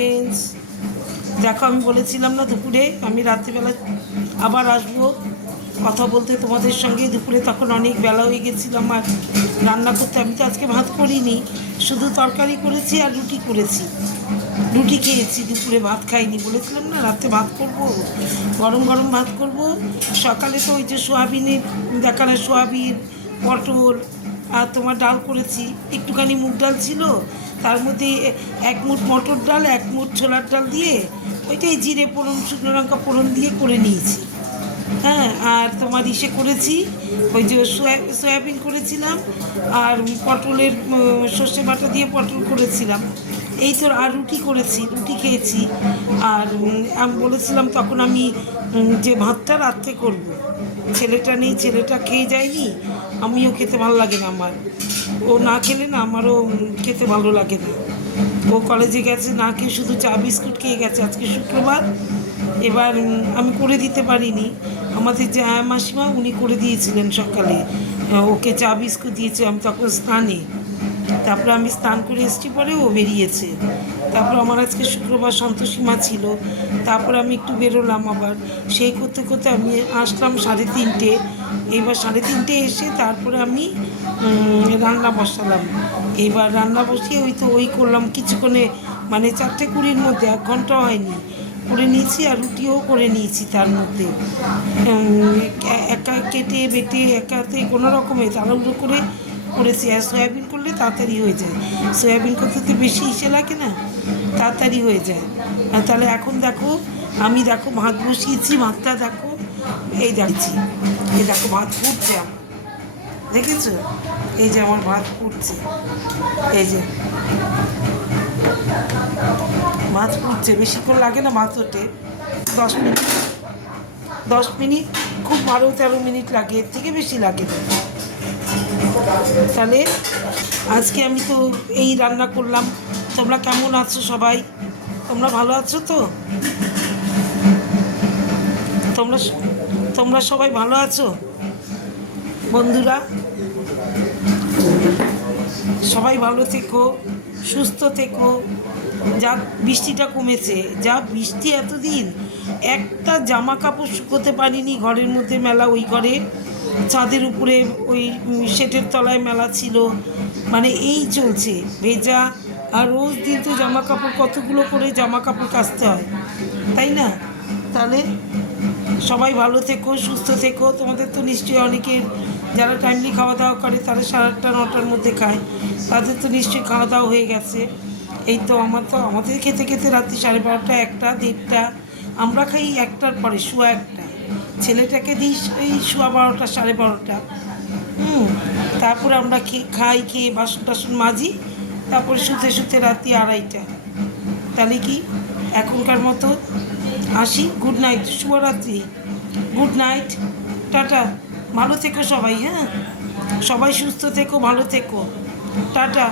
Friends, দেখো আমি বলেছিলাম না দুপুরে আমি রাত্রিবেলা আবার আসবো কথা বলতে তোমাদের সঙ্গে। দুপুরে তখন অনেক বেলা হয়ে গেছিলাম আর রান্না করতে। আমি তো আজকে ভাত করিনি, শুধু তরকারি করেছি আর রুটি করেছি। রুটি খেয়েছি, দুপুরে ভাত খাইনি। বলেছিলাম না রাতে ভাত করব, গরম গরম ভাত করব। সকালে তো ওই যে সোয়াবিনের দেখানো সোয়াবিন, পটল আর তোমার ডাল করেছি। একটুখানি মুগ ডাল ছিল, তার মধ্যে এক মুঠ মটর ডাল, এক মুঠ ছোলার ডাল দিয়ে ওইটাই জিরে ফোড়ন, শুকনো লঙ্কা ফোড়ন দিয়ে করে নিয়েছি। হ্যাঁ, আর তোমার ইসে করেছি ওই যে সয়াবিন করেছিলাম, আর পটলের সর্ষে বাটা দিয়ে পটল করেছিলাম। এই তো, আর রুটি করেছি, রুটি খেয়েছি। আর আমি বলেছিলাম তখন আমি যে ভাতটা রাত্রে করব। ছেলেটা নেই, ছেলেটা খেয়ে যায়নি, আমিও খেতে ভালো লাগে না আমার। ও না খেলে না আমারও খেতে ভালো লাগে না। ও কলেজে গেছে না খেয়ে শুধু চা বিস্কুট খেয়ে গেছে। আজকে শুক্রবার, এবার আমি করে দিতে পারিনি। আমাদের যে মাসিমা উনি করে দিয়েছিলেন সকালে, ওকে চা বিস্কুট দিয়েছে। আমি তখন স্নানে, তারপরে আমি স্নান করে এসছি, পরে ও বেরিয়েছে। তারপর আমার আজকে শুক্রবার সন্তোষী মা ছিল। তারপর আমি একটু বেরোলাম আবার, সেই করতে করতে আমি আসলাম 3:30। এবার 3:30 এসে তারপরে আমি রান্না বসালাম। এবার রান্না বসিয়ে ওই করলাম কিছুক্ষণে, মানে 4:20-র মধ্যে, 1 ঘন্টা হয়নি করে নিয়েছি। আর রুটিও করে নিয়েছি তার মধ্যে, একা কেটে বেটে একাতে কোনো রকমে তাড়াহুড়ো করে করেছি। আর সয়াবিন করলে তাড়াতাড়ি হয়ে যায়, সয়াবিন করতে তো বেশি ইসে লাগে না, তাড়াতাড়ি হয়ে যায়। আর তাহলে এখন দেখো আমি ভাত বসিয়েছি, ভাতটা দেখো এই দেখছি, এই দেখো ভাত ফুটছে আমার, দেখেছো? এই যে আমার ভাত ফুটছে, এই যে ভাত ফুটছে। বেশিক্ষণ লাগে না ভাত ওঠে, 10 মিনিট, খুব 12-13 মিনিট লাগে, এর থেকে বেশি লাগে না। তাহলে আজকে আমি তো এই রান্না করলাম। তোমরা কেমন আছো সবাই? তোমরা ভালো আছো তো? তোমরা সবাই ভালো আছো বন্ধুরা? সবাই ভালো থেকো, সুস্থ থেকো। যা বৃষ্টিটা কমেছে, যা বৃষ্টি এতদিন, একটা জামা কাপড় শুকোতে পারিনি। ঘরের মধ্যে মেলা, ওই ঘরে ছাদের উপরে ওই শেটের তলায় মেলা ছিল, মানে এই চলছে ভেজা। আর রোজ দিন তো জামা কাপড়, কতগুলো করে জামা কাপড় কাচতে হয়, তাই না? তাহলে সবাই ভালো থেকো, সুস্থ থেকো। তোমাদের তো নিশ্চয়ই অনেকের, যারা টাইমলি খাওয়া দাওয়া করে তারা 8:30-9টার মধ্যে খায়, তাদের তো নিশ্চয়ই খাওয়া দাওয়া হয়ে গেছে। এই তো আমাদের খেতে খেতে রাত্রি 12:30, 1টা, 1:30। আমরা খাই 1টার পরে, সোয়া 1টা। ছেলেটাকে দিই এই সোয়া 12টা, 12:30। তারপরে আমরা খেয়ে বাসন টাসন মাজি, তারপরে শুতে শুতে রাত্রি 2:30। তাহলে কি এখনকার মতো আসি, গুড নাইট, শুভরাত্রি, গুড নাইট, টাটা। ভালো থেকো সবাই, হ্যাঁ, সবাই সুস্থ থেকো, ভালো থেকো, টাটা।